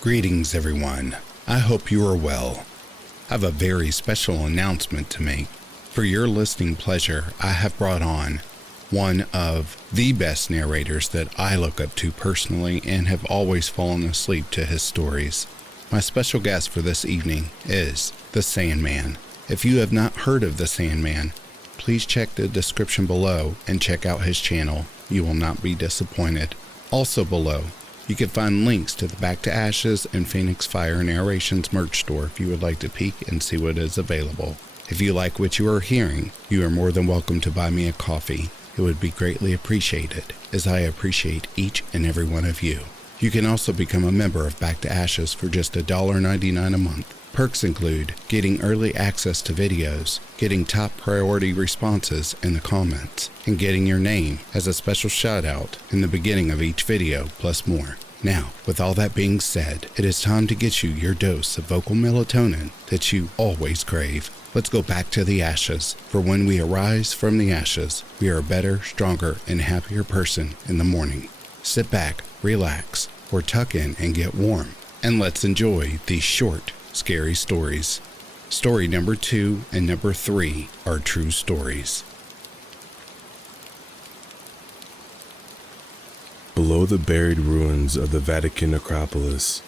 Greetings, everyone. I hope you are well. I have a very special announcement to make. For your listening pleasure, I have brought on one of the best narrators that I look up to personally and have always fallen asleep to his stories. My special guest for this evening is the SANDMAN. If you have not heard of the SANDMAN, please check the description below and check out his channel. You will not be disappointed. Also below, you can find links to the Back to Ashes and Phoenix Fire Narrations merch store if you would like to peek and see what is available. If you like what you are hearing, you are more than welcome to buy me a coffee. It would be greatly appreciated, as I appreciate each and every one of you. You can also become a member of Back to Ashes for just $1.99 a month. Perks include getting early access to videos, getting top priority responses in the comments, and getting your name as a special shout out in the beginning of each video, plus more. Now, with all that being said, it is time to get you your dose of vocal melatonin that you always crave. Let's go back to the ashes, for when we arise from the ashes, we are a better, stronger, and happier person in the morning. Sit back, relax, or tuck in and get warm, and let's enjoy these short, scary stories. Story number 2 and number 3 are true stories. Below the buried ruins of the Vatican necropolis,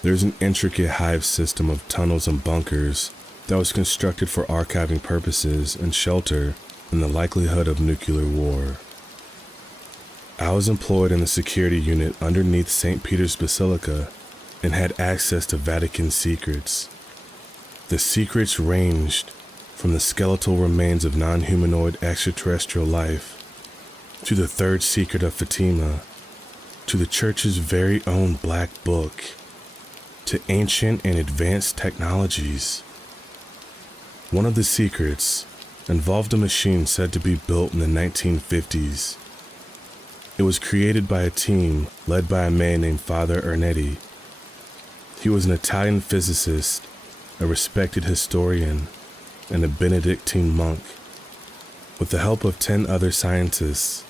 there's an intricate hive system of tunnels and bunkers that was constructed for archiving purposes and shelter in the likelihood of nuclear war. I was employed in the security unit underneath St. Peter's Basilica and had access to Vatican secrets. The secrets ranged from the skeletal remains of non-humanoid extraterrestrial life, to the third secret of Fatima, to the church's very own Black Book, to ancient and advanced technologies. One of the secrets involved a machine said to be built in the 1950s. It was created by a team led by a man named Father Ernetti. He was an Italian physicist, a respected historian, and a Benedictine monk. With the help of 10 other scientists,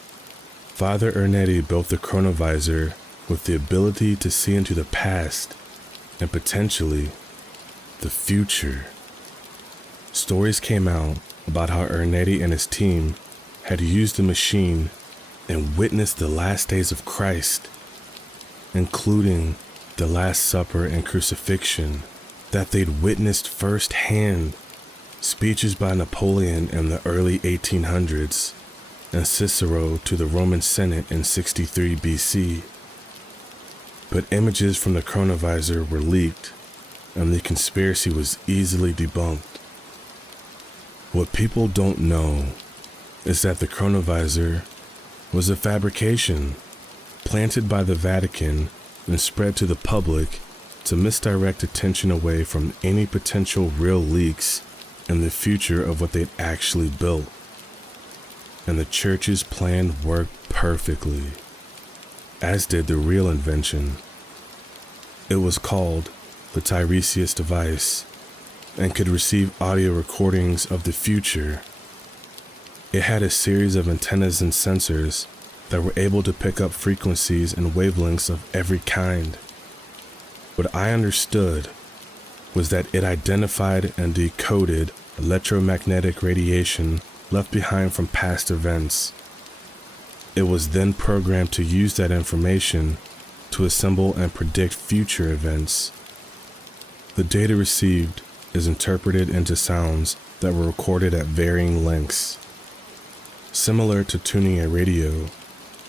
Father Ernetti built the chronovisor with the ability to see into the past and potentially the future. Stories came out about how Ernetti and his team had used the machine and witnessed the last days of Christ, including the Last Supper and crucifixion, that they'd witnessed firsthand, speeches by Napoleon in the early 1800s, and Cicero to the Roman Senate in 63 BC. But images from the chronovisor were leaked, and the conspiracy was easily debunked. What people don't know is that the chronovisor was a fabrication planted by the Vatican and spread to the public to misdirect attention away from any potential real leaks in the future of what they'd actually built. And the church's plan worked perfectly, as did the real invention. It was called the Tiresias device and could receive audio recordings of the future. It had a series of antennas and sensors that were able to pick up frequencies and wavelengths of every kind. What I understood was that it identified and decoded electromagnetic radiation left behind from past events. It was then programmed to use that information to assemble and predict future events. The data received is interpreted into sounds that were recorded at varying lengths. Similar to tuning a radio,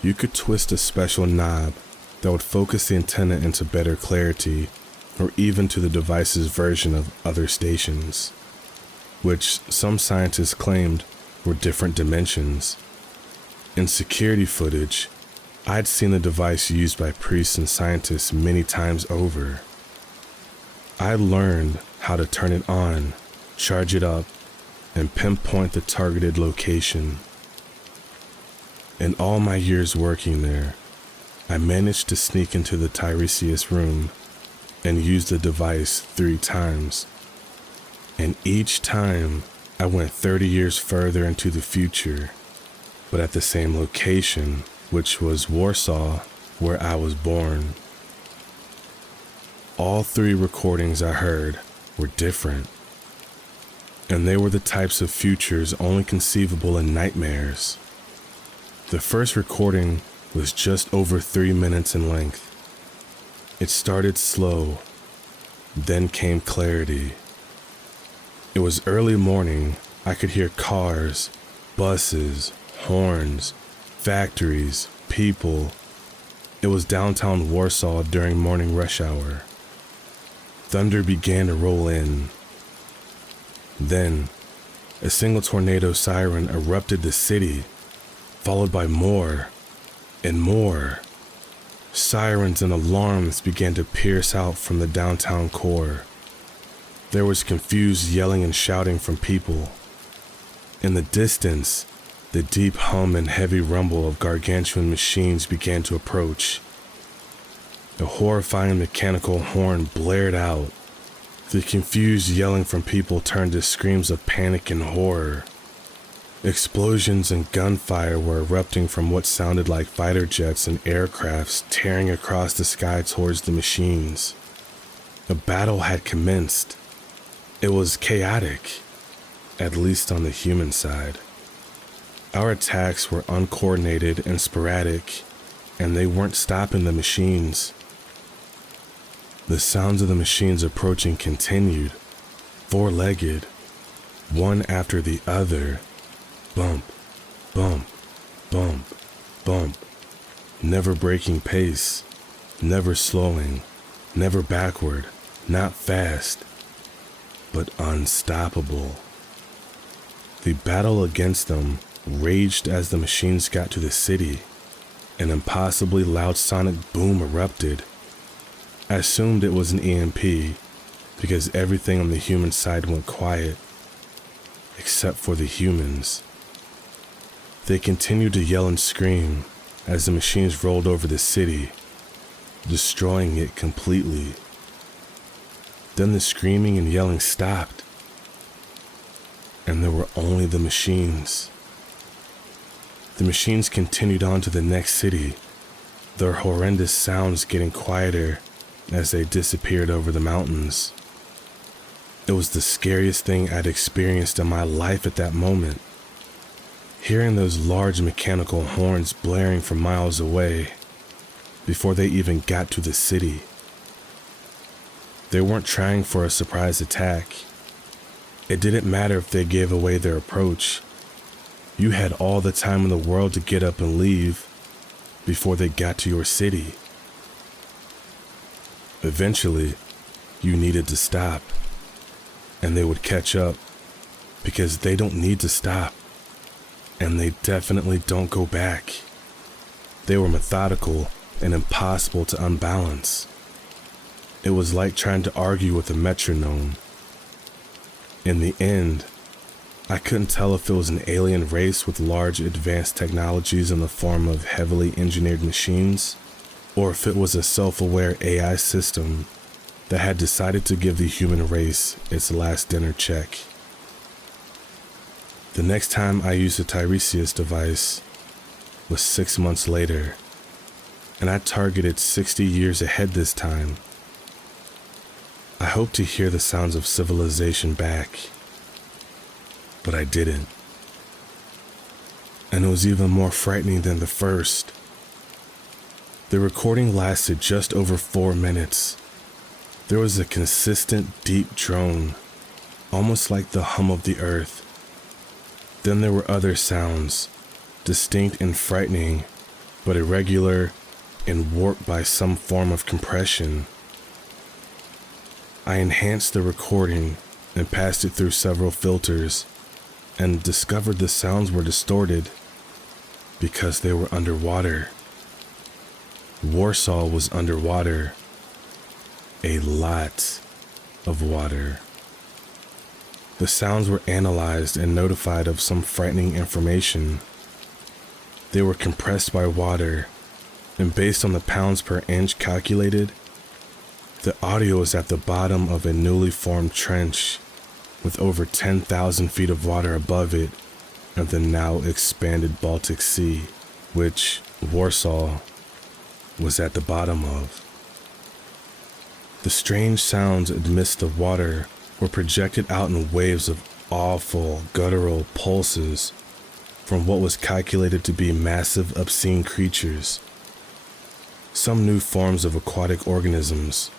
you could twist a special knob that would focus the antenna into better clarity, or even to the device's version of other stations, which some scientists claimed were different dimensions. In security footage, I'd seen the device used by priests and scientists many times over. I learned how to turn it on, charge it up, and pinpoint the targeted location. In all my years working there, I managed to sneak into the Tiresias room and use the device 3 times. And each time, I went 30 years further into the future, but at the same location, which was Warsaw, where I was born. All 3 recordings I heard were different, and they were the types of futures only conceivable in nightmares. The first recording was just over 3 minutes in length. It started slow, then came clarity. It was early morning. I could hear cars, buses, horns, factories, people. It was downtown Warsaw during morning rush hour. Thunder began to roll in. Then, a single tornado siren erupted the city, followed by more and more. Sirens and alarms began to pierce out from the downtown core. There was confused yelling and shouting from people. In the distance, the deep hum and heavy rumble of gargantuan machines began to approach. A horrifying mechanical horn blared out. The confused yelling from people turned to screams of panic and horror. Explosions and gunfire were erupting from what sounded like fighter jets and aircrafts tearing across the sky towards the machines. A battle had commenced. It was chaotic, at least on the human side. Our attacks were uncoordinated and sporadic, and they weren't stopping the machines. The sounds of the machines approaching continued, 4-legged, one after the other. Bump, bump, bump, bump. Never breaking pace, never slowing, never backward, not fast, but unstoppable. The battle against them raged as the machines got to the city. An impossibly loud sonic boom erupted. I assumed it was an EMP because everything on the human side went quiet, except for the humans. They continued to yell and scream as the machines rolled over the city, destroying it completely. Then the screaming and yelling stopped, and there were only the machines. The machines continued on to the next city, their horrendous sounds getting quieter as they disappeared over the mountains. It was the scariest thing I'd experienced in my life at that moment. Hearing those large mechanical horns blaring from miles away before they even got to the city. They weren't trying for a surprise attack. It didn't matter if they gave away their approach. You had all the time in the world to get up and leave before they got to your city. Eventually, you needed to stop, and they would catch up because they don't need to stop, and they definitely don't go back. They were methodical and impossible to unbalance. It was like trying to argue with a metronome. In the end, I couldn't tell if it was an alien race with large advanced technologies in the form of heavily engineered machines, or if it was a self-aware AI system that had decided to give the human race its last dinner check. The next time I used a Tiresias device was 6 months later, and I targeted 60 years ahead this time. I hoped to hear the sounds of civilization back, but I didn't. And it was even more frightening than the first. The recording lasted just over 4 minutes. There was a consistent, deep drone, almost like the hum of the earth. Then there were other sounds, distinct and frightening, but irregular and warped by some form of compression. I enhanced the recording and passed it through several filters and discovered the sounds were distorted because they were underwater. Warsaw was underwater. A lot of water. The sounds were analyzed and notified of some frightening information. They were compressed by water, and based on the pounds per inch calculated, the audio is at the bottom of a newly formed trench with over 10,000 feet of water above it and the now expanded Baltic Sea, which Warsaw was at the bottom of. The strange sounds amidst the water were projected out in waves of awful, guttural pulses from what was calculated to be massive, obscene creatures. Some new forms of aquatic organisms.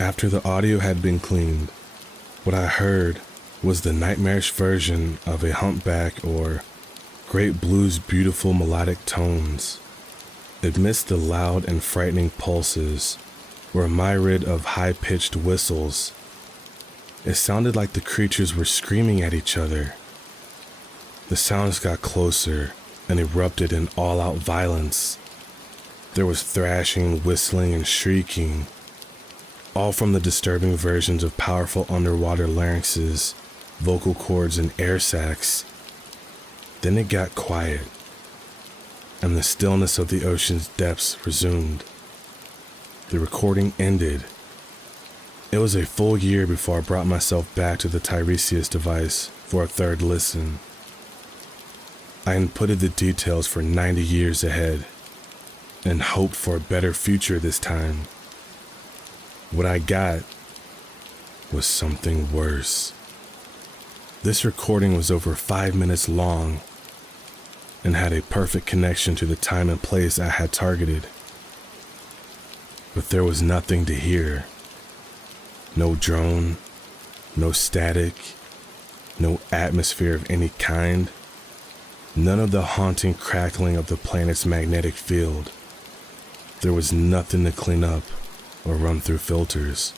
After the audio had been cleaned, what I heard was the nightmarish version of a humpback or great blue's beautiful melodic tones. Amidst the loud and frightening pulses were a myriad of high-pitched whistles. It sounded like the creatures were screaming at each other. The sounds got closer and erupted in all-out violence. There was thrashing, whistling, and shrieking, all from the disturbing versions of powerful underwater larynxes, vocal cords, and air sacs. Then it got quiet, and the stillness of the ocean's depths resumed. The recording ended. It was a full year before I brought myself back to the Tiresias device for a third listen. I inputted the details for 90 years ahead and hoped for a better future this time. What I got was something worse. This recording was over 5 minutes long and had a perfect connection to the time and place I had targeted. But there was nothing to hear. No drone, no static, no atmosphere of any kind, none of the haunting crackling of the planet's magnetic field. There was nothing to clean up or run through filters.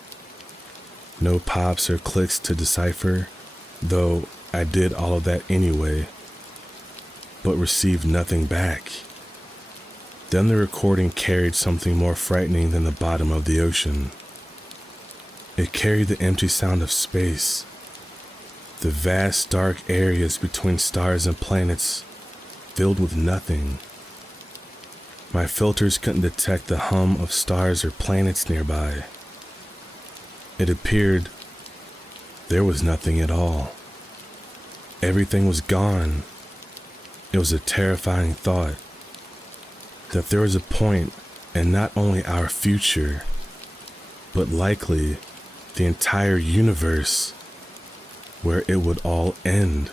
No pops or clicks to decipher, though I did all of that anyway, but received nothing back. Then the recording carried something more frightening than the bottom of the ocean. It carried the empty sound of space, the vast dark areas between stars and planets filled with nothing. My filters couldn't detect the hum of stars or planets nearby. It appeared there was nothing at all. Everything was gone. It was a terrifying thought that there was a point in not only our future, but likely the entire universe where it would all end.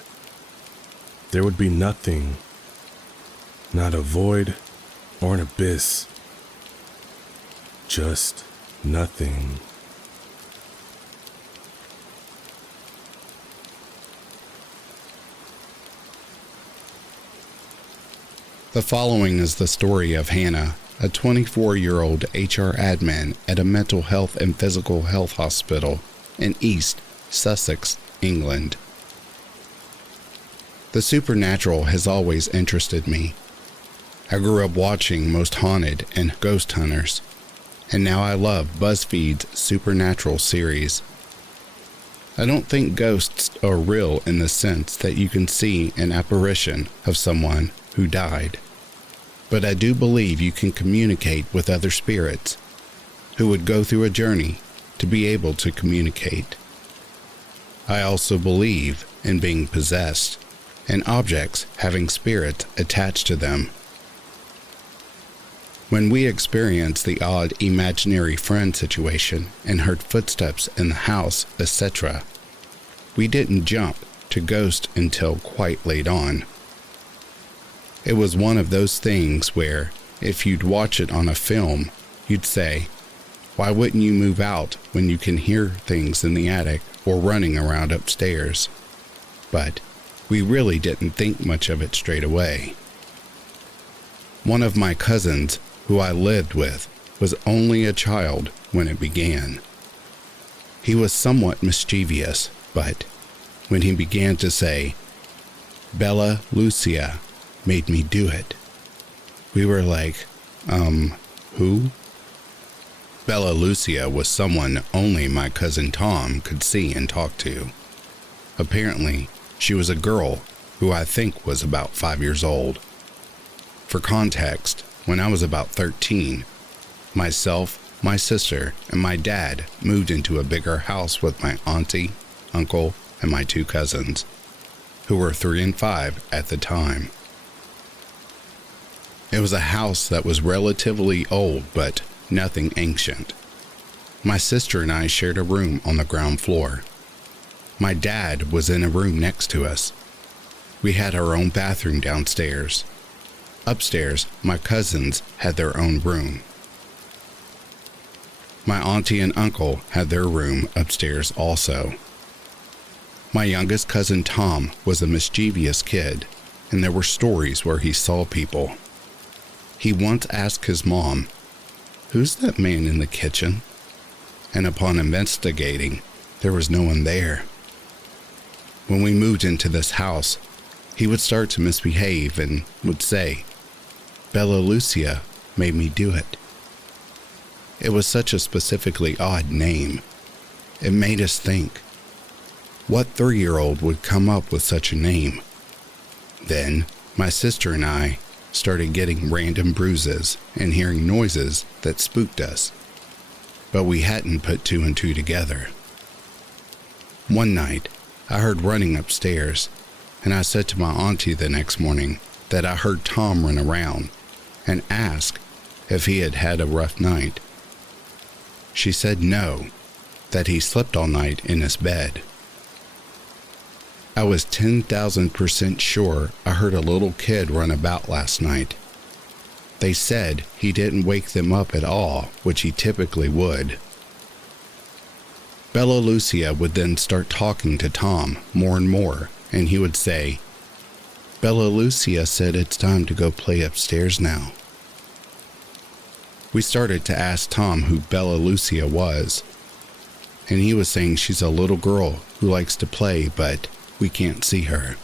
There would be nothing, not a void or an abyss, just nothing. The following is the story of Hannah, a 24-year-old HR admin at a mental health and physical health hospital in East Sussex, England. The supernatural has always interested me. I grew up watching Most Haunted and Ghost Hunters, and now I love BuzzFeed's Supernatural series. I don't think ghosts are real in the sense that you can see an apparition of someone who died, but I do believe you can communicate with other spirits who would go through a journey to be able to communicate. I also believe in being possessed and objects having spirits attached to them. When we experienced the odd imaginary friend situation and heard footsteps in the house, etc., we didn't jump to ghost until quite late on. It was one of those things where, if you'd watch it on a film, you'd say, why wouldn't you move out when you can hear things in the attic or running around upstairs? But we really didn't think much of it straight away. One of my cousins, who I lived with, was only a child when it began. He was somewhat mischievous, but when he began to say, Bella Lucia made me do it, we were like, who? Bella Lucia was someone only my cousin Tom could see and talk to. Apparently, she was a girl who I think was about 5 years old. For context, when I was about 13, myself, my sister, and my dad moved into a bigger house with my auntie, uncle, and my 2 cousins, who were 3 and 5 at the time. It was a house that was relatively old, but nothing ancient. My sister and I shared a room on the ground floor. My dad was in a room next to us. We had our own bathroom downstairs. Upstairs, my cousins had their own room. My auntie and uncle had their room upstairs also. My youngest cousin Tom was a mischievous kid, and there were stories where he saw people. He once asked his mom, "Who's that man in the kitchen?" And upon investigating, there was no one there. When we moved into this house, he would start to misbehave and would say, "Bella Lucia made me do it." It was such a specifically odd name. It made us think, what 3-year-old would come up with such a name? Then, my sister and I started getting random bruises and hearing noises that spooked us, but we hadn't put 2 and 2 together. One night, I heard running upstairs, and I said to my auntie the next morning that I heard Tom run around and ask if he had had a rough night. She said no, that he slept all night in his bed. I was 10,000% sure I heard a little kid run about last night. They said he didn't wake them up at all, which he typically would. Bella Lucia would then start talking to Tom more and more, and he would say, "Bella Lucia said it's time to go play upstairs now." We started to ask Tom who Bella Lucia was, and he was saying she's a little girl who likes to play, but we can't see her.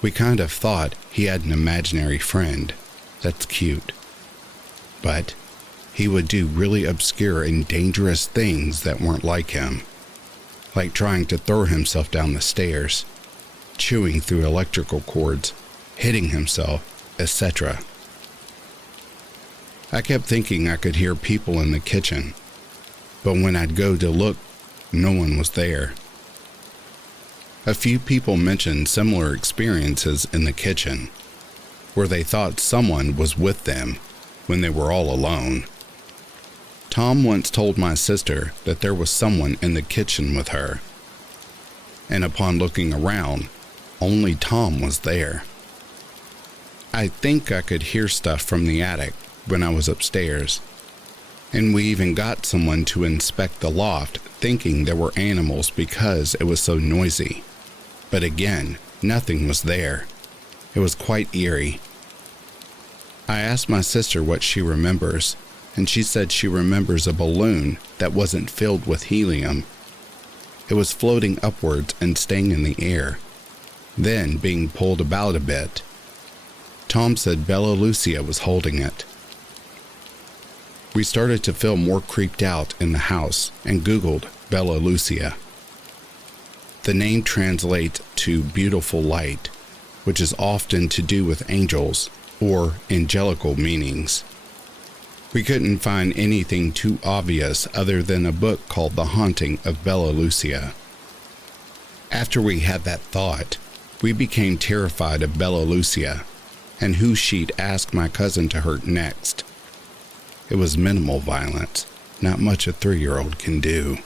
We kind of thought he had an imaginary friend. That's cute. But he would do really obscure and dangerous things that weren't like him, like trying to throw himself down the stairs, chewing through electrical cords, hitting himself, etc. I kept thinking I could hear people in the kitchen, but when I'd go to look, no one was there. A few people mentioned similar experiences in the kitchen, where they thought someone was with them when they were all alone. Tom once told my sister that there was someone in the kitchen with her, and upon looking around, only Tom was there. I think I could hear stuff from the attic when I was upstairs, and we even got someone to inspect the loft thinking there were animals because it was so noisy. But again, nothing was there. It was quite eerie. I asked my sister what she remembers, and she said she remembers a balloon that wasn't filled with helium. It was floating upwards and staying in the air, then being pulled about a bit. Tom said Bella Lucia was holding it. We started to feel more creeped out in the house and Googled Bella Lucia. The name translates to beautiful light, which is often to do with angels or angelical meanings. We couldn't find anything too obvious other than a book called The Haunting of Bella Lucia. After we had that thought, we became terrified of Bella Lucia and who she'd ask my cousin to hurt next. It was minimal violence, not much a 3-year-old can do.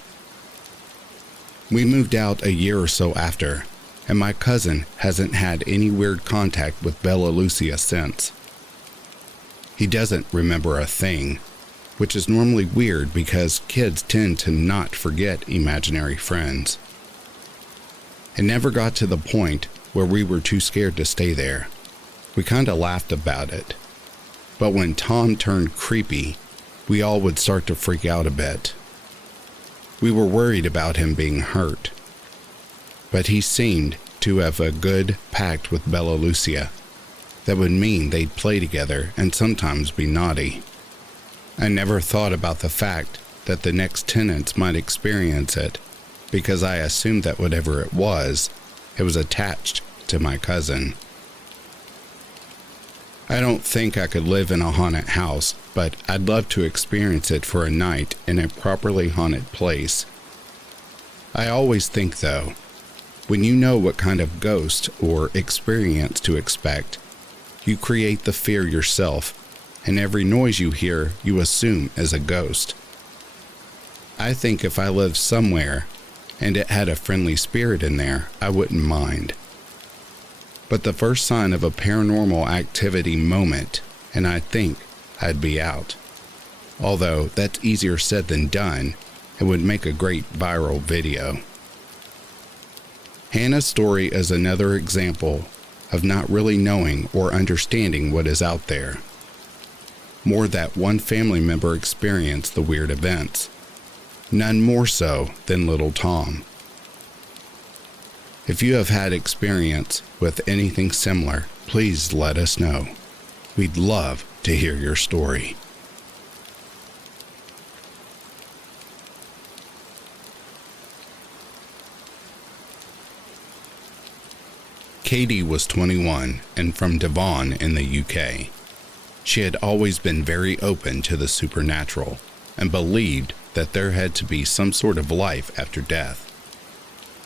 We moved out a year or so after, and my cousin hasn't had any weird contact with Bella Lucia since. He doesn't remember a thing, which is normally weird because kids tend to not forget imaginary friends. It never got to the point where we were too scared to stay there. We kind of laughed about it. But when Tom turned creepy, we all would start to freak out a bit. We were worried about him being hurt. But he seemed to have a good pact with Bella Lucia. That would mean they'd play together and sometimes be naughty. I never thought about the fact that the next tenants might experience it, because I assumed that whatever it was attached to my cousin. I don't think I could live in a haunted house, but I'd love to experience it for a night in a properly haunted place. I always think, though, when you know what kind of ghost or experience to expect, you create the fear yourself, and every noise you hear you assume is a ghost. I think if I lived somewhere and it had a friendly spirit in there, I wouldn't mind. But the first sign of a paranormal activity moment, and I think I'd be out. Although that's easier said than done and would make a great viral video. Hannah's story is another example of not really knowing or understanding what is out there. More that one family member experienced the weird events. None more so than little Tom. If you have had experience with anything similar, please let us know. We'd love to hear your story. Katie was 21 and from Devon in the UK. She had always been very open to the supernatural and believed that there had to be some sort of life after death.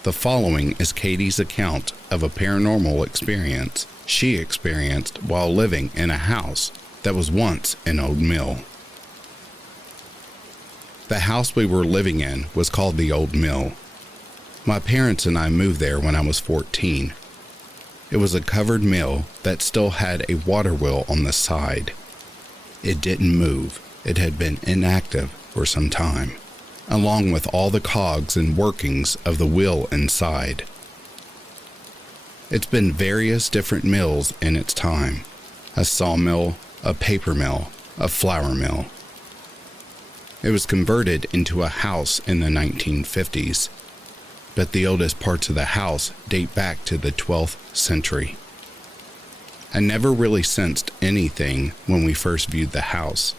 The following is Katie's account of a paranormal experience she experienced while living in a house that was once an old mill. The house we were living in was called the Old Mill. My parents and I moved there when I was 14. It was a covered mill that still had a water wheel on the side. It didn't move. It had been inactive for some time, along with all the cogs and workings of the wheel inside. It's been various different mills in its time: a sawmill, a paper mill, a flour mill. It was converted into a house in the 1950s. But the oldest parts of the house date back to the 12th century. I never really sensed anything when we first viewed the house.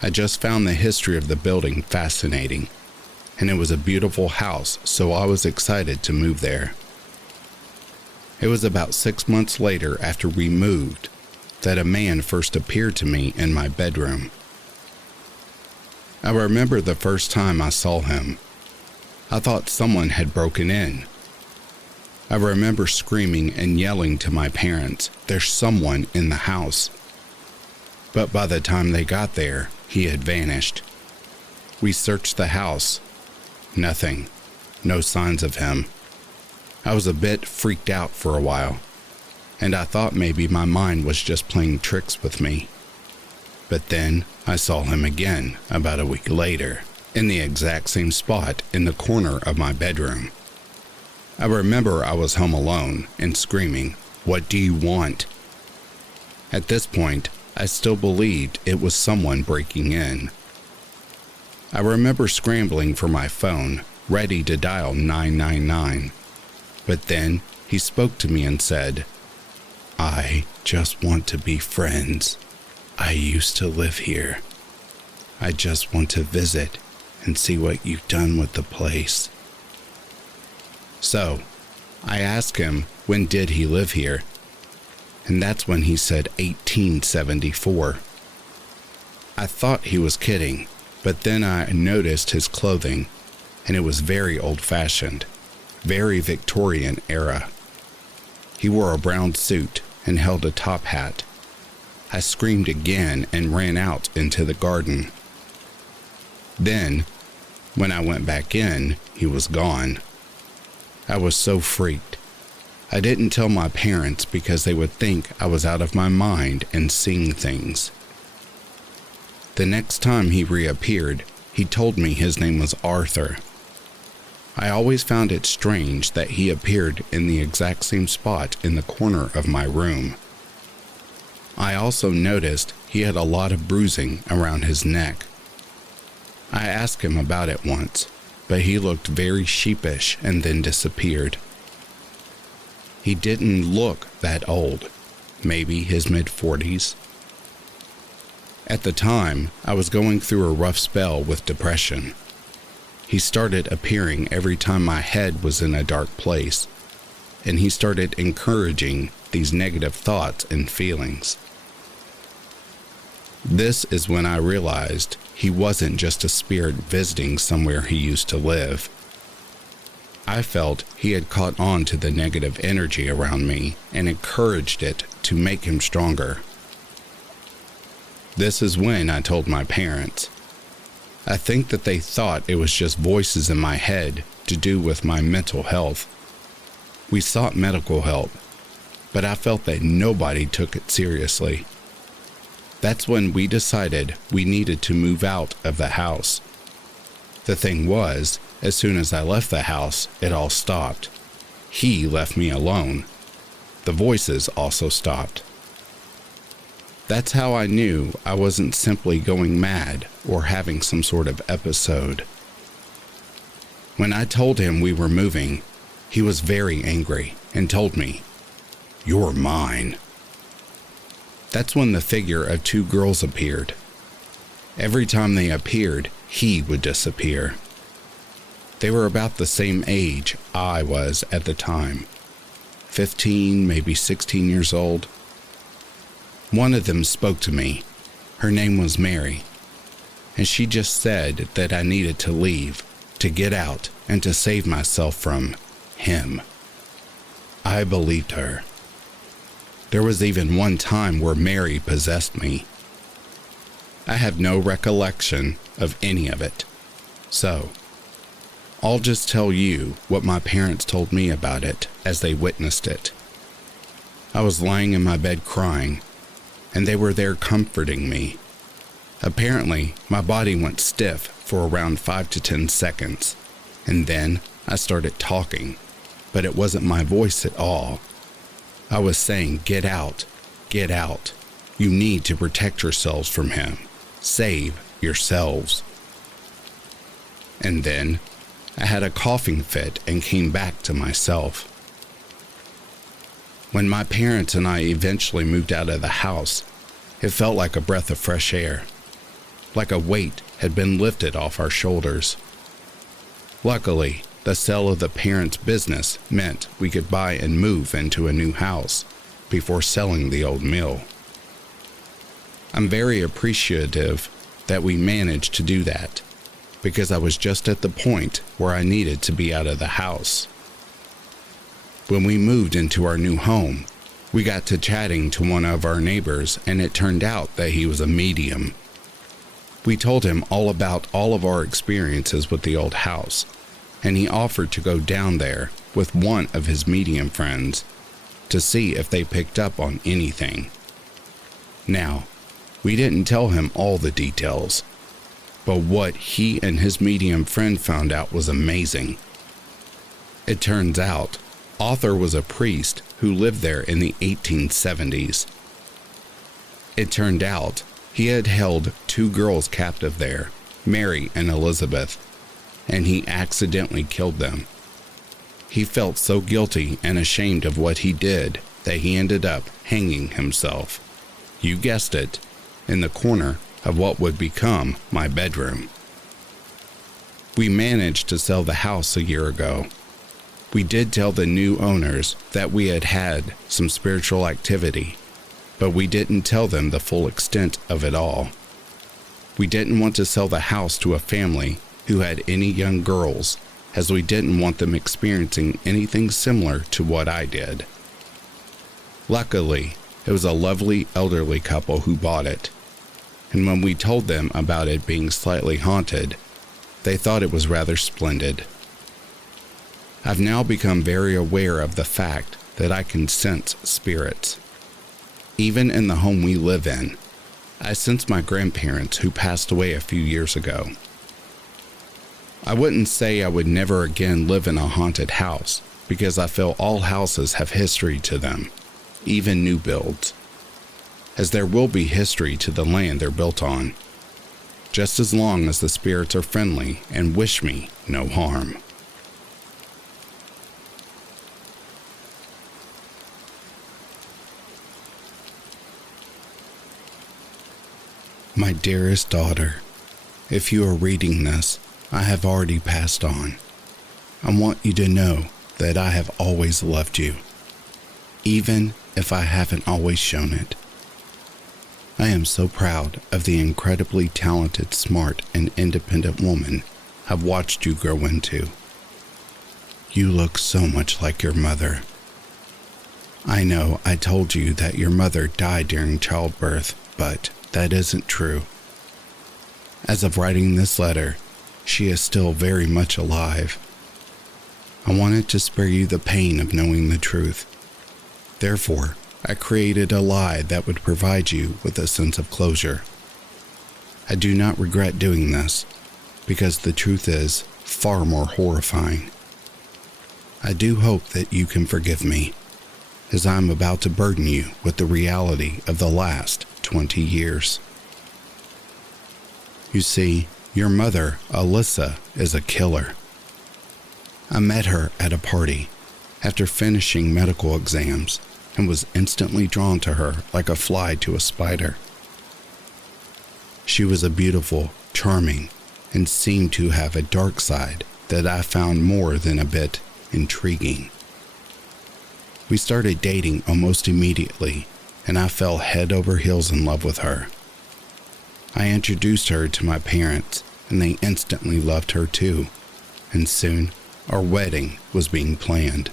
I just found the history of the building fascinating, and it was a beautiful house, so I was excited to move there. It was about 6 months later after we moved that a man first appeared to me in my bedroom. I remember the first time I saw him. I thought someone had broken in. I remember screaming and yelling to my parents, "There's someone in the house." But by the time they got there, he had vanished. We searched the house. Nothing. No signs of him. I was a bit freaked out for a while, and I thought maybe my mind was just playing tricks with me. But then I saw him again about a week later, in the exact same spot in the corner of my bedroom. I remember I was home alone and screaming, "What do you want?" At this point, I still believed it was someone breaking in. I remember scrambling for my phone, ready to dial 999. But then he spoke to me and said, "I just want to be friends. I used to live here. I just want to visit and see what you've done with the place." So, I asked him when did he live here, and that's when he said 1874. I thought he was kidding, but then I noticed his clothing, and it was very old-fashioned, very Victorian era. He wore a brown suit and held a top hat. I screamed again and ran out into the garden. Then, when I went back in, he was gone. I was so freaked. I didn't tell my parents because they would think I was out of my mind and seeing things. The next time he reappeared, he told me his name was Arthur. I always found it strange that he appeared in the exact same spot in the corner of my room. I also noticed he had a lot of bruising around his neck. I asked him about it once, but he looked very sheepish and then disappeared. He didn't look that old, maybe his mid-40s. At the time, I was going through a rough spell with depression. He started appearing every time my head was in a dark place, and he started encouraging these negative thoughts and feelings. This is when I realized he wasn't just a spirit visiting somewhere he used to live. I felt he had caught on to the negative energy around me and encouraged it to make him stronger. This is when I told my parents. I think that they thought it was just voices in my head to do with my mental health. We sought medical help, but I felt that nobody took it seriously. That's when we decided we needed to move out of the house. The thing was, as soon as I left the house, it all stopped. He left me alone. The voices also stopped. That's how I knew I wasn't simply going mad or having some sort of episode. When I told him we were moving, he was very angry and told me, "You're mine." That's when the figure of two girls appeared. Every time they appeared, he would disappear. They were about the same age I was at the time, 15, maybe 16 years old. One of them spoke to me. Her name was Mary, and she just said that I needed to leave, to get out, and to save myself from him. I believed her. There was even one time where Mary possessed me. I have no recollection of any of it, so I'll just tell you what my parents told me about it as they witnessed it. I was lying in my bed crying, and they were there comforting me. Apparently, my body went stiff for around 5 to 10 seconds, and then I started talking, but it wasn't my voice at all. I was saying, "Get out, get out. You need to protect yourselves from him. Save yourselves." And then I had a coughing fit and came back to myself. When my parents and I eventually moved out of the house, it felt like a breath of fresh air, like a weight had been lifted off our shoulders. Luckily, the sale of the parents' business meant we could buy and move into a new house before selling the old mill. I'm very appreciative that we managed to do that, because I was just at the point where I needed to be out of the house. When we moved into our new home, we got to chatting to one of our neighbors, and it turned out that he was a medium. We told him all about all of our experiences with the old house, and he offered to go down there with one of his medium friends to see if they picked up on anything. Now, we didn't tell him all the details, but what he and his medium friend found out was amazing. It turns out, Arthur was a priest who lived there in the 1870s. It turned out he had held two girls captive there, Mary and Elizabeth, and he accidentally killed them. He felt so guilty and ashamed of what he did that he ended up hanging himself. You guessed it, in the corner of what would become my bedroom. We managed to sell the house a year ago. We did tell the new owners that we had had some spiritual activity, but we didn't tell them the full extent of it all. We didn't want to sell the house to a family who had any young girls, as we didn't want them experiencing anything similar to what I did. Luckily, it was a lovely elderly couple who bought it, and when we told them about it being slightly haunted, they thought it was rather splendid. I've now become very aware of the fact that I can sense spirits. Even in the home we live in, I sense my grandparents who passed away a few years ago. I wouldn't say I would never again live in a haunted house, because I feel all houses have history to them, even new builds, as there will be history to the land they're built on, just as long as the spirits are friendly and wish me no harm. My dearest daughter, if you are reading this, I have already passed on. I want you to know that I have always loved you, even if I haven't always shown it. I am so proud of the incredibly talented, smart, and independent woman I've watched you grow into. You look so much like your mother. I know I told you that your mother died during childbirth, but that isn't true. As of writing this letter, she is still very much alive. I wanted to spare you the pain of knowing the truth. Therefore, I created a lie that would provide you with a sense of closure. I do not regret doing this, because the truth is far more horrifying. I do hope that you can forgive me, as I am about to burden you with the reality of the last 20 years. You see, your mother, Alyssa, is a killer. I met her at a party after finishing medical exams and was instantly drawn to her like a fly to a spider. She was a beautiful, charming, and seemed to have a dark side that I found more than a bit intriguing. We started dating almost immediately, and I fell head over heels in love with her. I introduced her to my parents, and they instantly loved her too, and soon our wedding was being planned.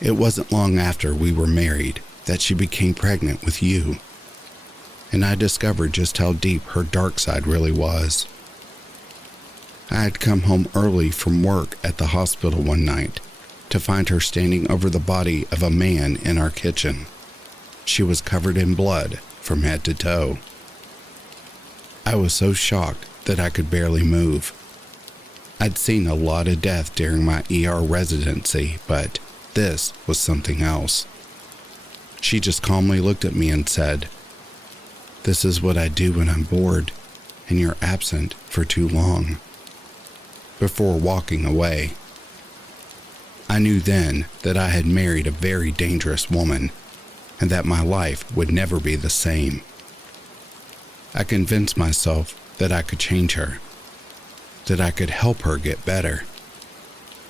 It wasn't long after we were married that she became pregnant with you, and I discovered just how deep her dark side really was. I had come home early from work at the hospital one night to find her standing over the body of a man in our kitchen. She was covered in blood from head to toe. I was so shocked that I could barely move. I'd seen a lot of death during my ER residency, but this was something else. She just calmly looked at me and said, "This is what I do when I'm bored, and you're absent for too long," before walking away. I knew then that I had married a very dangerous woman, and that my life would never be the same. I convinced myself that I could change her, that I could help her get better,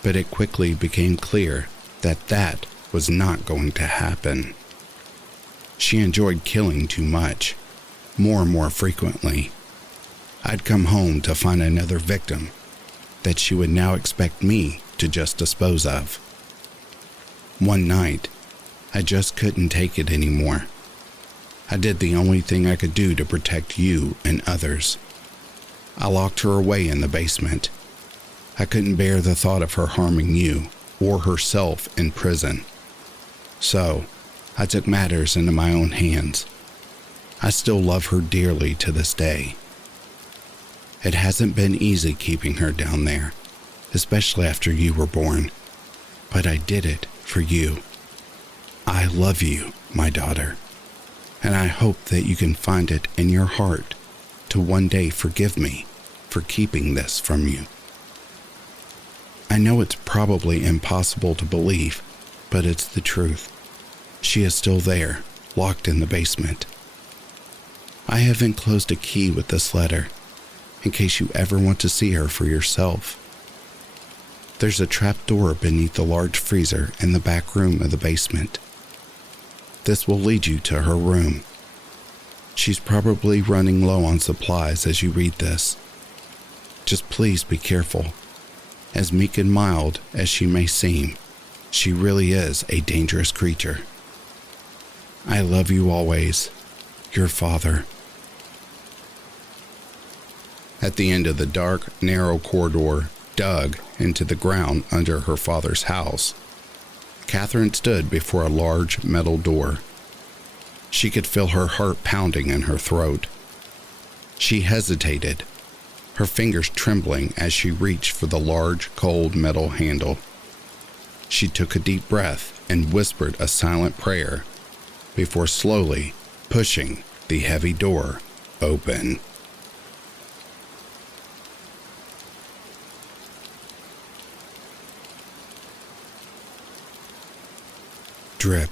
but it quickly became clear that that was not going to happen. She enjoyed killing too much, more and more frequently. I'd come home to find another victim that she would now expect me to just dispose of. One night, I just couldn't take it anymore. I did the only thing I could do to protect you and others. I locked her away in the basement. I couldn't bear the thought of her harming you or herself in prison. So, I took matters into my own hands. I still love her dearly to this day. It hasn't been easy keeping her down there, especially after you were born, but I did it for you. I love you, my daughter, and I hope that you can find it in your heart to one day forgive me for keeping this from you. I know it's probably impossible to believe, but it's the truth. She is still there, locked in the basement. I have enclosed a key with this letter, in case you ever want to see her for yourself. There's a trap door beneath the large freezer in the back room of the basement. This will lead you to her room. She's probably running low on supplies as you read this. Just please be careful. As meek and mild as she may seem, she really is a dangerous creature. I love you always, your father. At the end of the dark, narrow corridor dug into the ground under her father's house, Catherine stood before a large metal door. She could feel her heart pounding in her throat. She hesitated, her fingers trembling as she reached for the large, cold metal handle. She took a deep breath and whispered a silent prayer before slowly pushing the heavy door open. Drip,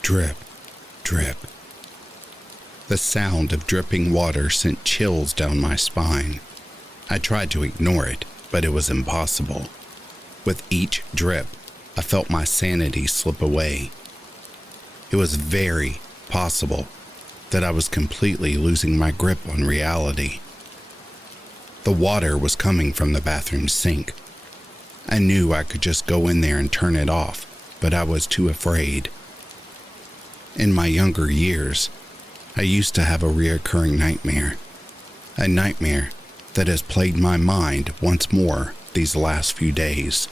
drip, drip. The sound of dripping water sent chills down my spine. I tried to ignore it, but it was impossible. With each drip, I felt my sanity slip away. It was very possible that I was completely losing my grip on reality. The water was coming from the bathroom sink. I knew I could just go in there and turn it off, but I was too afraid. In my younger years, I used to have a reoccurring nightmare. a nightmare that has plagued my mind once more these last few days.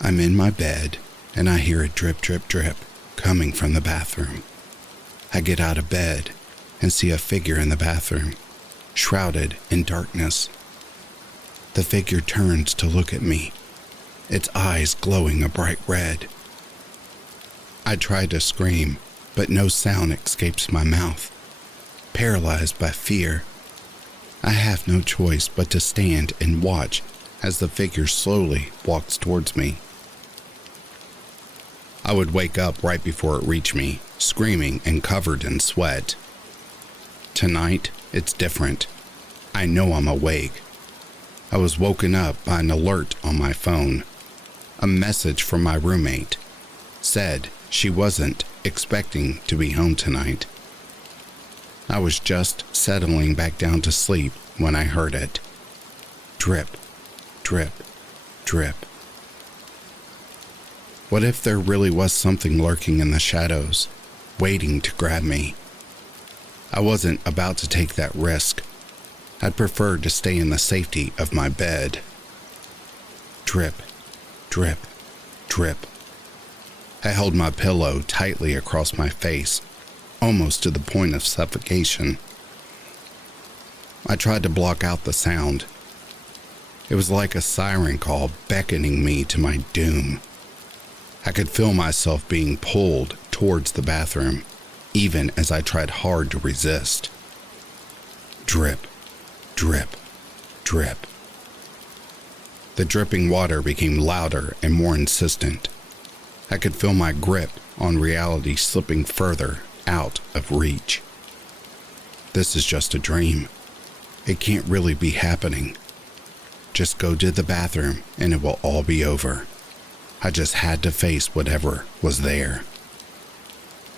I'm in my bed and I hear a drip, drip, drip coming from the bathroom. I get out of bed and see a figure in the bathroom, shrouded in darkness. The figure turns to look at me, its eyes glowing a bright red. I try to scream, but no sound escapes my mouth. Paralyzed by fear, I have no choice but to stand and watch as the figure slowly walks towards me. I would wake up right before it reached me, screaming and covered in sweat. Tonight, it's different. I know I'm awake. I was woken up by an alert on my phone. A message from my roommate said she wasn't expecting to be home tonight. I was just settling back down to sleep when I heard it. Drip, drip, drip. What if there really was something lurking in the shadows, waiting to grab me? I wasn't about to take that risk. I'd prefer to stay in the safety of my bed. Drip, drip, drip. I held my pillow tightly across my face, almost to the point of suffocation. I tried to block out the sound. It was like a siren call beckoning me to my doom. I could feel myself being pulled towards the bathroom, even as I tried hard to resist. Drip, drip, drip. The dripping water became louder and more insistent. I could feel my grip on reality slipping further out of reach. This is just a dream. It can't really be happening. Just go to the bathroom and it will all be over. I just had to face whatever was there.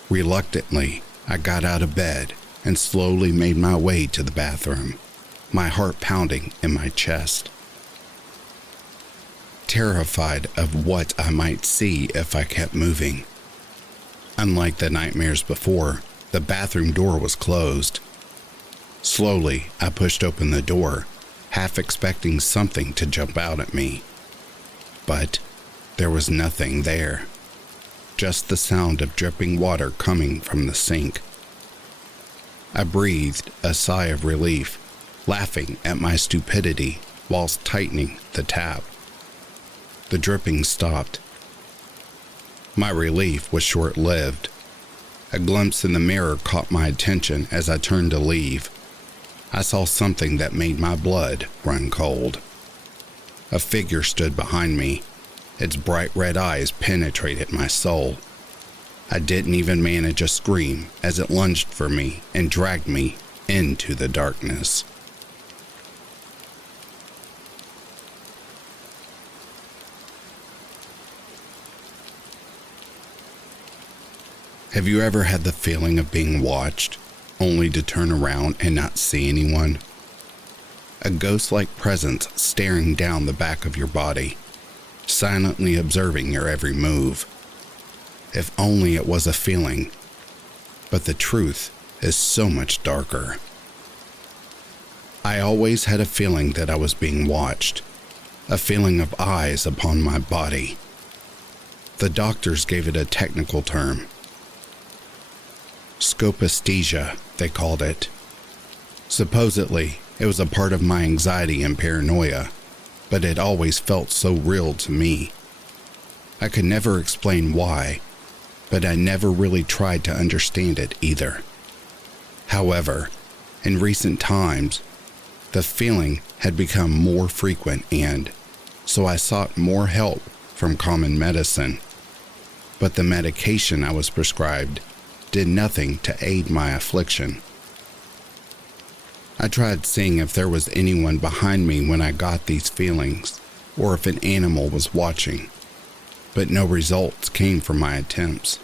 Reluctantly, I got out of bed and slowly made my way to the bathroom, my heart pounding in my chest. Terrified of what I might see if I kept moving. Unlike the nightmares before, the bathroom door was closed. Slowly, I pushed open the door, half expecting something to jump out at me. But there was nothing there. Just the sound of dripping water coming from the sink. I breathed a sigh of relief, laughing at my stupidity whilst tightening the tap. The dripping stopped. My relief was short-lived. A glimpse in the mirror caught my attention as I turned to leave. I saw something that made my blood run cold. A figure stood behind me. Its bright red eyes penetrated my soul. I didn't even manage a scream as it lunged for me and dragged me into the darkness. Have you ever had the feeling of being watched, only to turn around and not see anyone? A ghost-like presence staring down the back of your body, silently observing your every move. If only it was a feeling, but the truth is so much darker. I always had a feeling that I was being watched, a feeling of eyes upon my body. The doctors gave it a technical term. Scopisthesia, they called it. Supposedly, it was a part of my anxiety and paranoia, but it always felt so real to me. I could never explain why, but I never really tried to understand it either. However, in recent times, the feeling had become more frequent and so I sought more help from common medicine. But the medication I was prescribed did nothing to aid my affliction. I tried seeing if there was anyone behind me when I got these feelings, or if an animal was watching, but no results came from my attempts.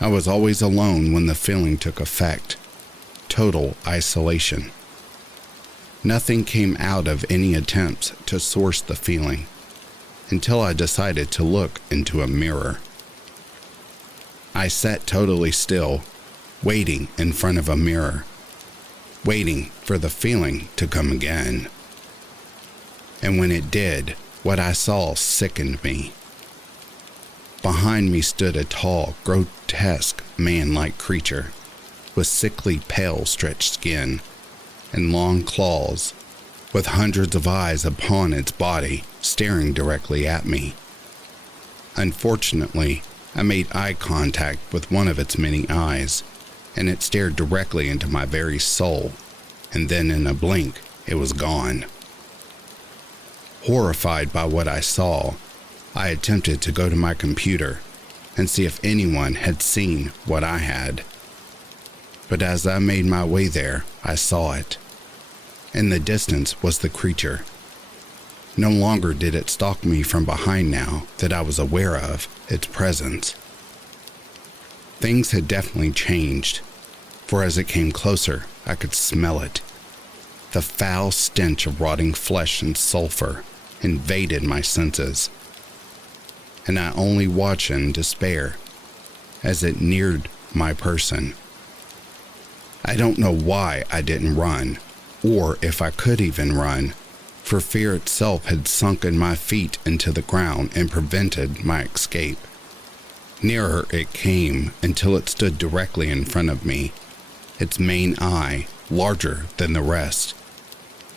I was always alone when the feeling took effect. Total isolation. Nothing came out of any attempts to source the feeling, until I decided to look into a mirror. I sat totally still, waiting in front of a mirror. waiting for the feeling to come again. And when it did, what I saw sickened me. Behind me stood a tall, grotesque, man-like creature with sickly pale stretched skin and long claws, with hundreds of eyes upon its body staring directly at me. Unfortunately, I made eye contact with one of its many eyes, and it stared directly into my very soul, and then in a blink, it was gone. Horrified by what I saw, I attempted to go to my computer and see if anyone had seen what I had. But as I made my way there, I saw it. In the distance was the creature. No longer did it stalk me from behind now that I was aware of its presence. Things had definitely changed, for as it came closer, I could smell it. The foul stench of rotting flesh and sulfur invaded my senses, and I only watched in despair as it neared my person. I don't know why I didn't run, or if I could even run, for fear itself had sunken my feet into the ground and prevented my escape. Nearer it came until it stood directly in front of me, its main eye larger than the rest,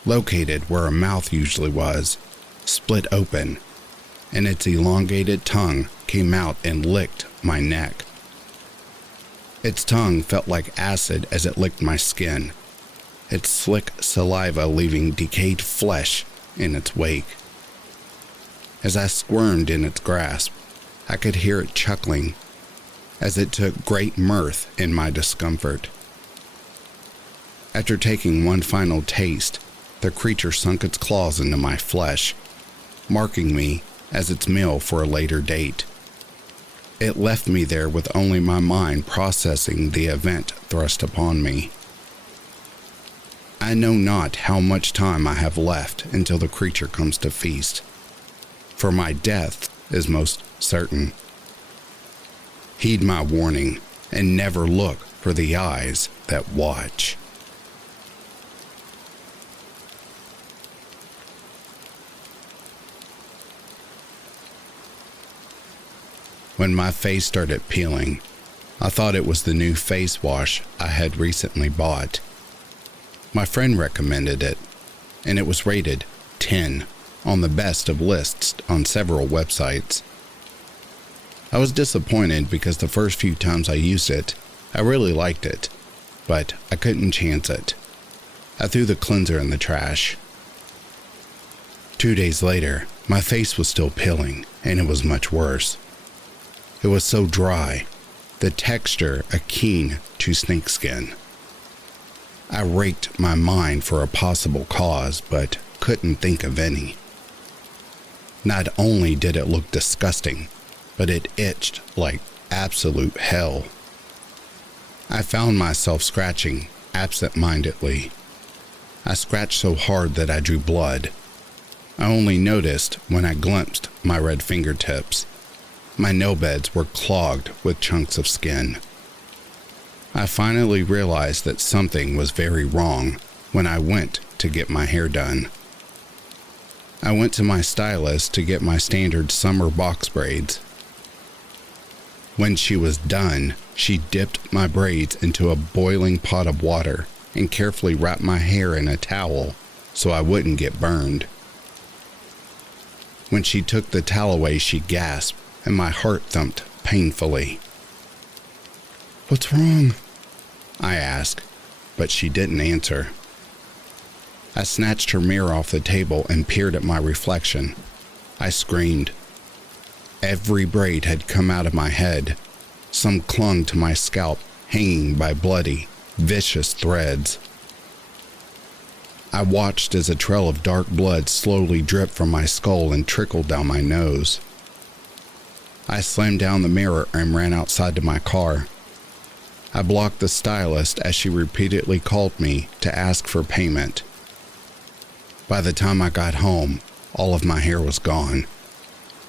located where a mouth usually was, split open, and its elongated tongue came out and licked my neck. Its tongue felt like acid as it licked my skin, its slick saliva leaving decayed flesh in its wake. As I squirmed in its grasp, I could hear it chuckling as it took great mirth in my discomfort. After taking one final taste, the creature sunk its claws into my flesh, marking me as its meal for a later date. It left me there with only my mind processing the event thrust upon me. I know not how much time I have left until the creature comes to feast, for my death is most certain. Heed my warning and never look for the eyes that watch. When my face started peeling, I thought it was the new face wash I had recently bought. My friend recommended it, and it was rated 10 on the best of lists on several websites. I was disappointed because the first few times I used it, I really liked it, but I couldn't chance it. I threw the cleanser in the trash. 2 days later, my face was still peeling, and it was much worse. It was so dry, the texture akin to snakeskin. I raked my mind for a possible cause, but couldn't think of any. Not only did it look disgusting, but it itched like absolute hell. I found myself scratching absent-mindedly. I scratched so hard that I drew blood. I only noticed when I glimpsed my red fingertips. My nail beds were clogged with chunks of skin. I finally realized that something was very wrong when I went to get my hair done. I went to my stylist to get my standard summer box braids. When she was done, she dipped my braids into a boiling pot of water and carefully wrapped my hair in a towel so I wouldn't get burned. When she took the towel away, she gasped, and my heart thumped painfully. "What's wrong?" I asked, but she didn't answer. I snatched her mirror off the table and peered at my reflection. I screamed. Every braid had come out of my head. Some clung to my scalp, hanging by bloody, vicious threads. I watched as a trail of dark blood slowly dripped from my skull and trickled down my nose. I slammed down the mirror and ran outside to my car. I blocked the stylist as she repeatedly called me to ask for payment. By the time I got home, all of my hair was gone.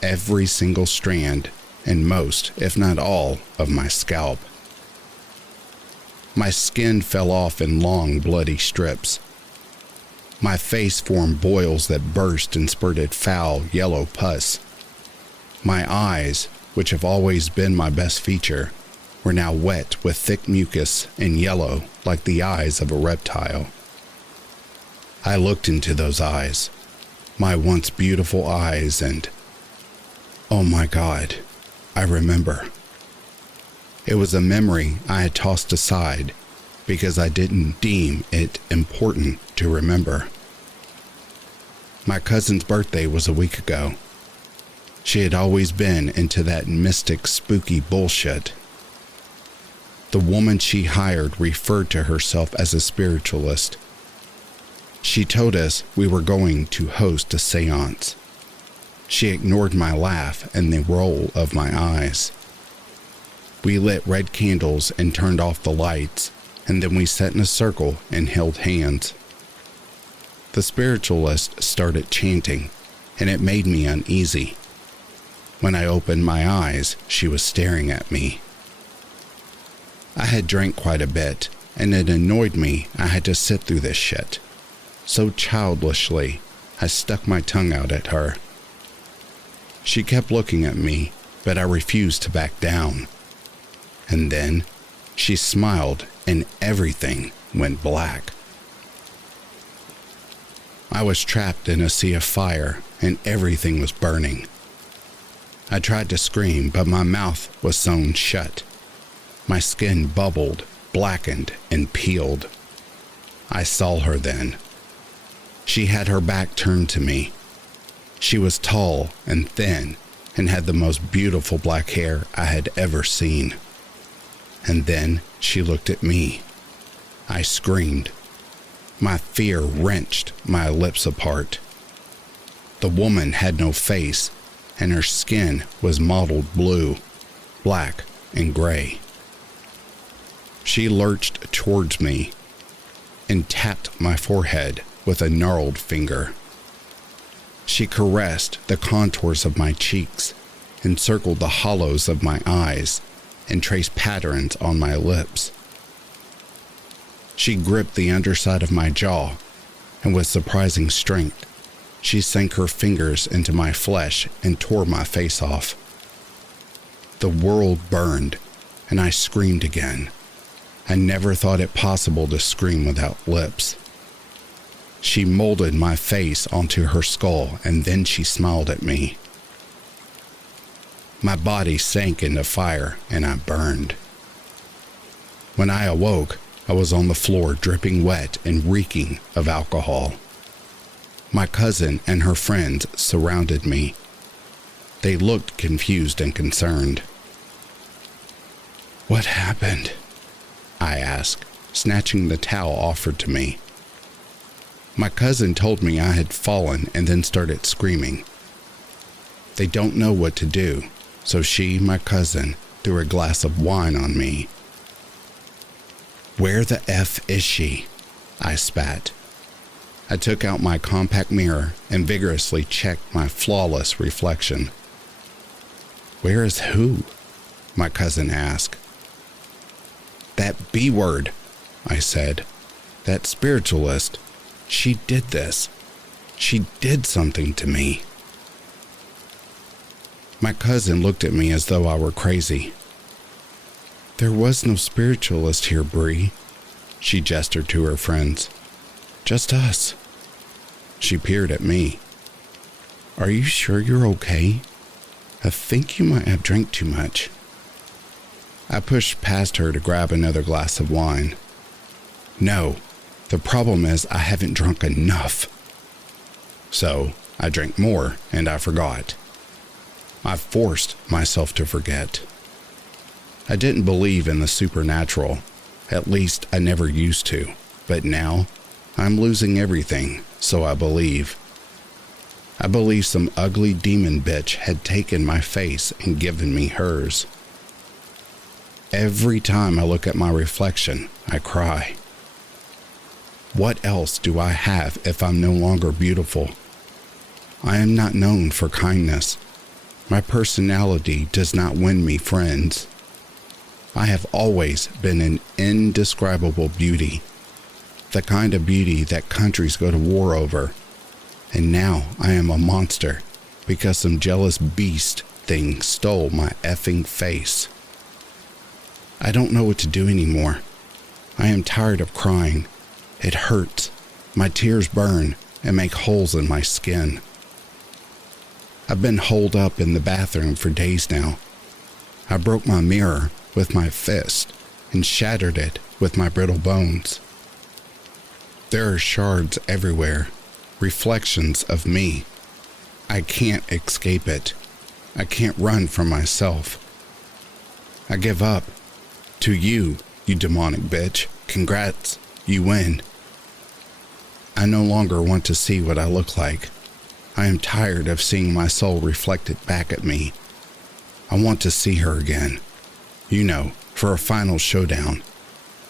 Every single strand, and most, if not all, of my scalp. My skin fell off in long, bloody strips. My face formed boils that burst and spurted foul, yellow pus. My eyes, which have always been my best feature, were now wet with thick mucus and yellow like the eyes of a reptile. I looked into those eyes, my once beautiful eyes, and oh my God, I remember. It was a memory I had tossed aside because I didn't deem it important to remember. My cousin's birthday was a week ago. She had always been into that mystic, spooky bullshit. The woman she hired referred to herself as a spiritualist. She told us we were going to host a seance. She ignored my laugh and the roll of my eyes. We lit red candles and turned off the lights, and then we sat in a circle and held hands. The spiritualist started chanting, and it made me uneasy. When I opened my eyes, she was staring at me. I had drank quite a bit, and it annoyed me I had to sit through this shit. So childishly, I stuck my tongue out at her. She kept looking at me, but I refused to back down. And then she smiled and everything went black. I was trapped in a sea of fire and everything was burning. I tried to scream, but my mouth was sewn shut. My skin bubbled, blackened, and peeled. I saw her then. She had her back turned to me. She was tall and thin and had the most beautiful black hair I had ever seen. And then she looked at me. I screamed. My fear wrenched my lips apart. The woman had no face, and her skin was mottled blue, black, and gray. She lurched towards me and tapped my forehead with a gnarled finger. She caressed the contours of my cheeks, encircled the hollows of my eyes, and traced patterns on my lips. She gripped the underside of my jaw, and with surprising strength, she sank her fingers into my flesh and tore my face off. The world burned, and I screamed again. I never thought it possible to scream without lips. She molded my face onto her skull, and then she smiled at me. My body sank into fire, and I burned. When I awoke, I was on the floor dripping wet and reeking of alcohol. My cousin and her friends surrounded me. They looked confused and concerned. "What happened?" I asked, snatching the towel offered to me. My cousin told me I had fallen and then started screaming. They don't know what to do, so my cousin, threw a glass of wine on me. "Where the F is she?" I spat. I took out my compact mirror and vigorously checked my flawless reflection. "Where is who?" my cousin asked. "That B word," I said. "That spiritualist. She did this. She did something to me." My cousin looked at me as though I were crazy. "There was no spiritualist here, Bree," she gestured to her friends. "Just us." She peered at me. "Are you sure you're okay? I think you might have drank too much." I pushed past her to grab another glass of wine. "No, the problem is I haven't drunk enough." So I drank more and I forgot. I forced myself to forget. I didn't believe in the supernatural. At least I never used to. But now I'm losing everything, so I believe. I believe some ugly demon bitch had taken my face and given me hers. Every time I look at my reflection, I cry. What else do I have if I'm no longer beautiful? I am not known for kindness. My personality does not win me friends. I have always been an indescribable beauty, the kind of beauty that countries go to war over. And now I am a monster because some jealous beast thing stole my effing face. I don't know what to do anymore. I am tired of crying. It hurts. My tears burn and make holes in my skin. I've been holed up in the bathroom for days now. I broke my mirror with my fist and shattered it with my brittle bones. There are shards everywhere, reflections of me. I can't escape it. I can't run from myself. I give up. To you, you demonic bitch. Congrats, you win. I no longer want to see what I look like. I am tired of seeing my soul reflected back at me. I want to see her again. You know, for a final showdown.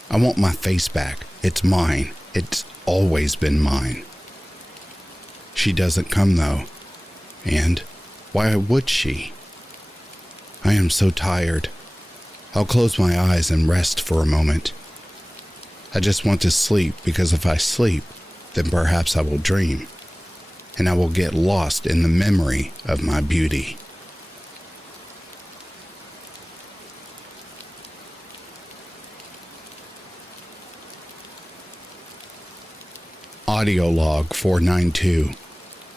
I want my face back. It's mine. It's always been mine. She doesn't come though. And why would she? I am so tired. I'll close my eyes and rest for a moment. I just want to sleep because if I sleep, then perhaps I will dream, and I will get lost in the memory of my beauty. Audio log 492.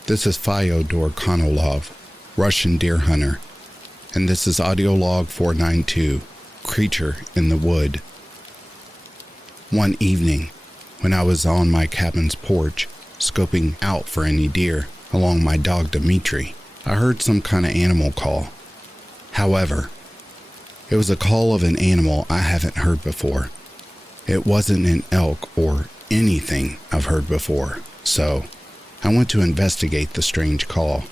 This is Fyodor Konolov, Russian deer hunter, and this is audio log 492, Creature in the Wood. One evening, when I was on my cabin's porch, scoping out for any deer along my dog Dimitri, I heard some kind of animal call. However, it was a call of an animal I haven't heard before. It wasn't an elk or anything I've heard before, so I went to investigate the strange call.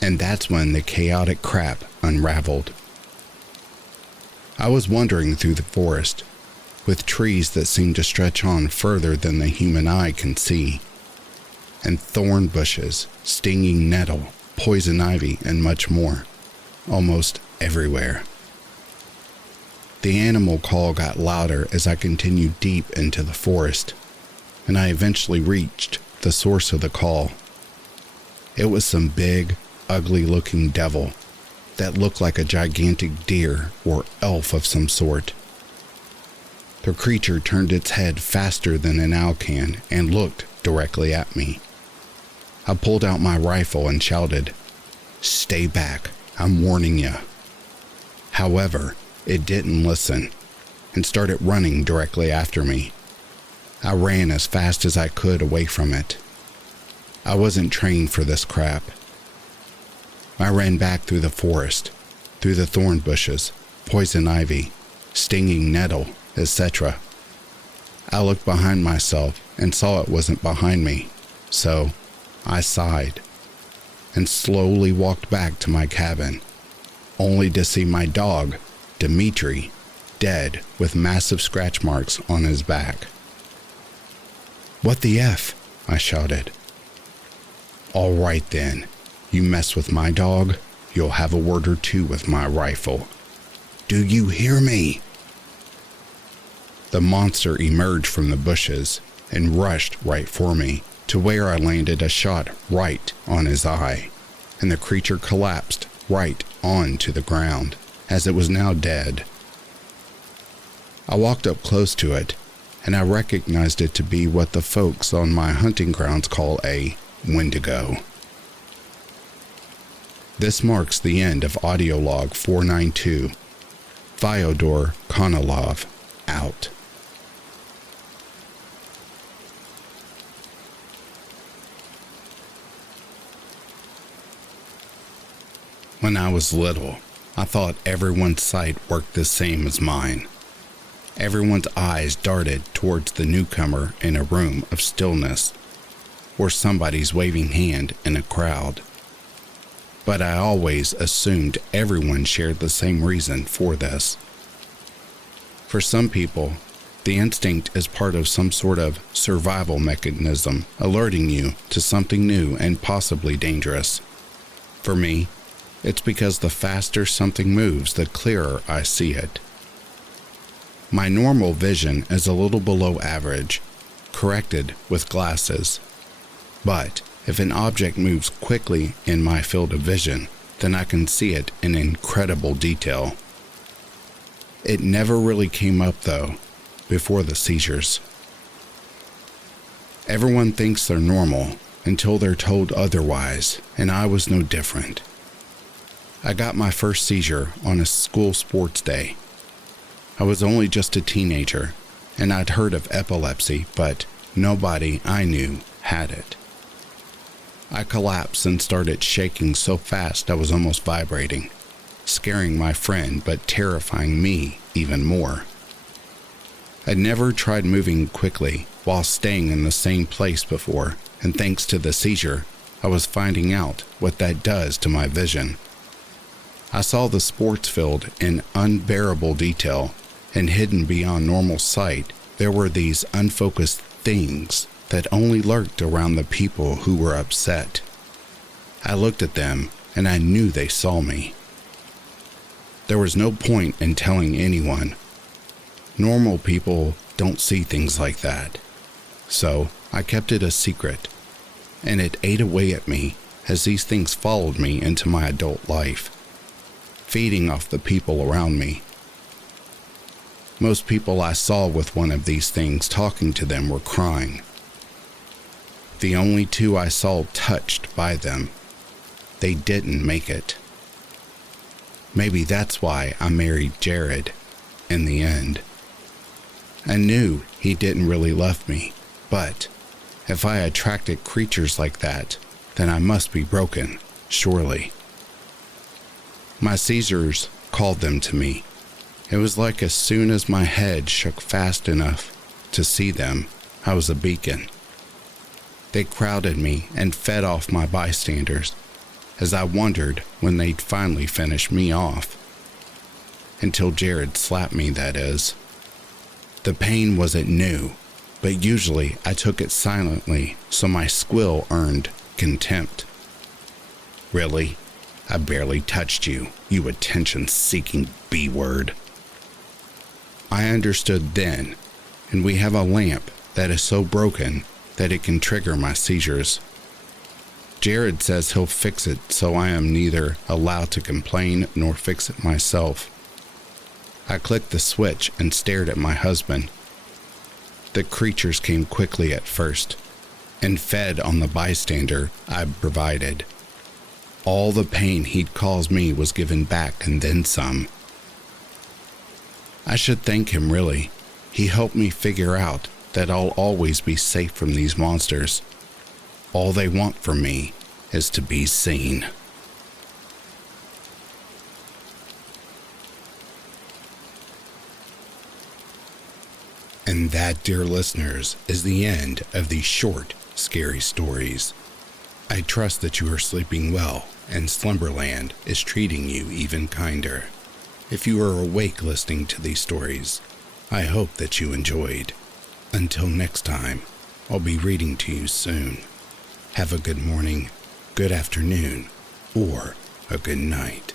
And that's when the chaotic crap unraveled. I was wandering through the forest, with trees that seemed to stretch on further than the human eye can see, and thorn bushes, stinging nettle, poison ivy, and much more, almost everywhere. The animal call got louder as I continued deep into the forest, and I eventually reached the source of the call. It was some big, ugly-looking devil that looked like a gigantic deer or elf of some sort. The creature turned its head faster than an owl can and looked directly at me. I pulled out my rifle and shouted, "Stay back, I'm warning you." However, it didn't listen and started running directly after me. I ran as fast as I could away from it. I wasn't trained for this crap. I ran back through the forest, through the thorn bushes, poison ivy, stinging nettle, etc. I looked behind myself and saw it wasn't behind me, so I sighed and slowly walked back to my cabin, only to see my dog, Dimitri, dead with massive scratch marks on his back. "What the F?" I shouted. "All right then, you mess with my dog, you'll have a word or two with my rifle. Do you hear me?" The monster emerged from the bushes and rushed right for me, to where I landed a shot right on his eye, and the creature collapsed right onto the ground, as it was now dead. I walked up close to it, and I recognized it to be what the folks on my hunting grounds call a wendigo. This marks the end of audio log 492. Fyodor Konolov, out. When I was little, I thought everyone's sight worked the same as mine. Everyone's eyes darted towards the newcomer in a room of stillness, or somebody's waving hand in a crowd. But I always assumed everyone shared the same reason for this. For some people, the instinct is part of some sort of survival mechanism, alerting you to something new and possibly dangerous. For me, it's because the faster something moves, the clearer I see it, My normal vision is a little below average, corrected with glasses. But if an object moves quickly in my field of vision, then I can see it in incredible detail. It never really came up, though, before the seizures. Everyone thinks they're normal until they're told otherwise, and I was no different. I got my first seizure on a school sports day. I was only just a teenager, and I'd heard of epilepsy, but nobody I knew had it. I collapsed and started shaking so fast I was almost vibrating, scaring my friend but terrifying me even more. I'd never tried moving quickly while staying in the same place before, and thanks to the seizure, I was finding out what that does to my vision. I saw the sports field in unbearable detail, and hidden beyond normal sight, there were these unfocused things that only lurked around the people who were upset. I looked at them, and I knew they saw me. There was no point in telling anyone. Normal people don't see things like that. So I kept it a secret, and it ate away at me as these things followed me into my adult life, feeding off the people around me. Most people I saw with one of these things talking to them were crying. The only two I saw touched by them, they didn't make it. Maybe that's why I married Jared in the end. I knew he didn't really love me, but if I attracted creatures like that, then I must be broken, surely. My seizures called them to me. It was like as soon as my head shook fast enough to see them, I was a beacon. They crowded me and fed off my bystanders, as I wondered when they'd finally finish me off. Until Jared slapped me, that is. The pain wasn't new, but usually I took it silently, so my squill earned contempt. Really? I barely touched you, you attention-seeking B-word. I understood then, and we have a lamp that is so broken that it can trigger my seizures. Jared says he'll fix it, so I am neither allowed to complain nor fix it myself. I clicked the switch and stared at my husband. The creatures came quickly at first, and fed on the bystander I provided. All the pain he'd caused me was given back and then some. I should thank him, really. He helped me figure out that I'll always be safe from these monsters. All they want from me is to be seen. And that, dear listeners, is the end of these short, scary stories. I trust that you are sleeping well and Slumberland is treating you even kinder. If you are awake listening to these stories, I hope that you enjoyed. Until next time, I'll be reading to you soon. Have a good morning, good afternoon, or a good night.